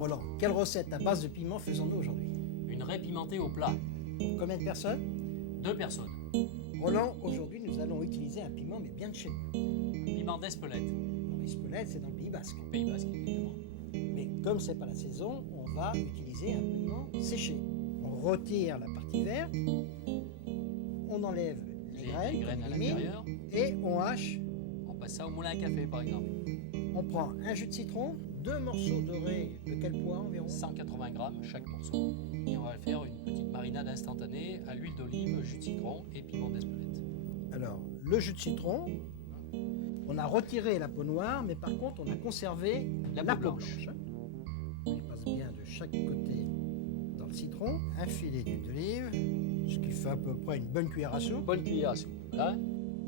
Roland, quelle recette à base de piment faisons-nous aujourd'hui? Une raie pimentée au plat. Pour combien de personnes? 2 personnes. Roland, aujourd'hui nous allons utiliser un piment mais bien de chez nous. Piment d'Espelette. Non, Espelette, c'est dans le Pays Basque. Pays Basque, évidemment. Mais comme c'est pas la saison, on va utiliser un piment séché. On retire la partie verte, on enlève les graines, à on élimine, l'intérieur. et on hache. On passe ça au moulin à café, par exemple. On prend un jus de citron, 2 morceaux de raie de quel poids environ? 180 grammes chaque morceau. Et on va faire une petite marinade instantanée à l'huile d'olive, jus de citron et piment d'Espelette. Alors, le jus de citron, on a retiré la peau noire, mais par contre, on a conservé La la peau peau blanche. blanche. On y passe bien de chaque côté dans le citron. Un filet d'huile d'olive, ce qui fait à peu près une bonne cuillère à soupe. Bonne cuillère à soupe. Là.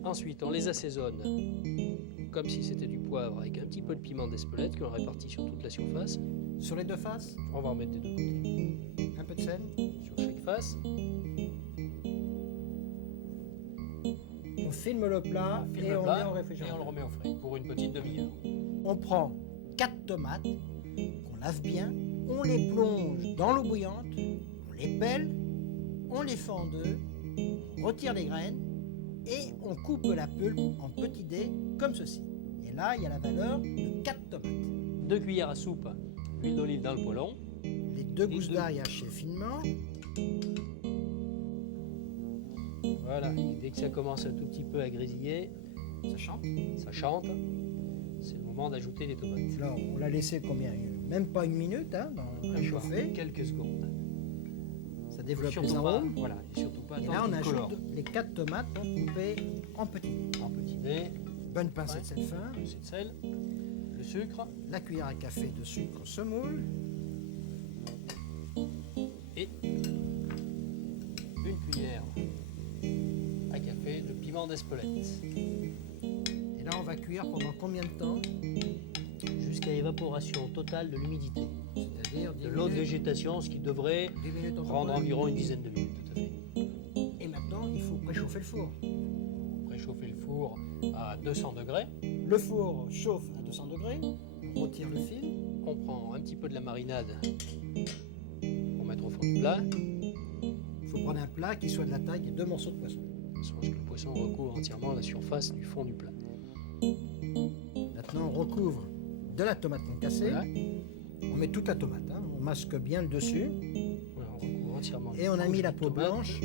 Ensuite, on les assaisonne comme si c'était du poivre avec un petit peu de piment d'Espelette qu'on répartit sur toute la surface. Sur les deux faces, On va en mettre des deux côtés. un peu de sel. Sur chaque face. On filme le plat Filme et le on plat met au et on le réfrigérateur. remet au frais pour une petite demi-heure. On prend 4 tomates qu'on lave bien, on les plonge dans l'eau bouillante, on les pèle, on les fait en deux, on retire les graines et on coupe la pulpe en petits dés comme ceci. Et là, il y a la valeur de 4 tomates. 2 cuillères à soupe d'huile d'olive dans le poêlon. Les 2 gousses deux. d'ail hachées finement. Voilà, et dès que ça commence un tout petit peu à grésiller, Ça chante. ça chante, c'est le moment d'ajouter les tomates. Alors, on l'a laissé combien? Même pas une minute, hein, dans réchauffer. Quelques secondes. Ça développe les Surtout pas, arômes. voilà, et surtout pas Et tant là, on qu'il colore. ajoute les 4 tomates coupées en petits dés. En petit dé, Bonne pincée Ouais. de sel fin. un peu de sel, le sucre La cuillère à café de sucre semoule. et une cuillère à café de piment d'Espelette. Et là, on va cuire pendant combien de temps? Jusqu'à évaporation totale de l'humidité. C'est-à-dire 10 De l'eau de minutes, végétation, ce qui devrait 10 minutes en prendre tout cas. environ une dizaine de minutes, tout à fait. Et maintenant, il faut préchauffer le four. Préchauffer le four à 200 degrés. Le four chauffe à 200 degrés. On retire le fil. On prend un petit peu de la marinade pour mettre au fond du plat. Il faut prendre un plat qui soit de la taille des 2 morceaux de poisson. De sorte que le poisson recouvre entièrement la surface du fond du plat. Maintenant, on recouvre de la tomate concassée. Voilà. On met toute la tomate. Hein. On masque bien le dessus. Voilà, on recouvre entièrement. Et on a couche mis la de peau tomate blanche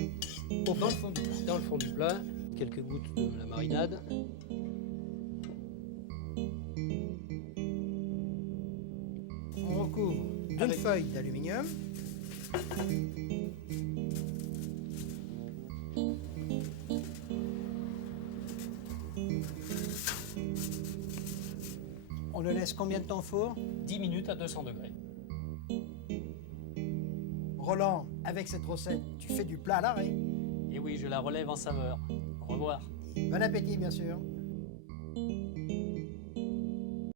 au dans le fond, fond du plat. dans le fond du plat. Quelques gouttes de la marinade. On recouvre d'une Avec- feuille d'aluminium. On le laisse combien de temps au four? 10 minutes à 200 degrés. Roland, avec cette recette, tu fais du plat à l'arrêt. Et oui, je la relève en saveur. Au revoir. Bon appétit, bien sûr.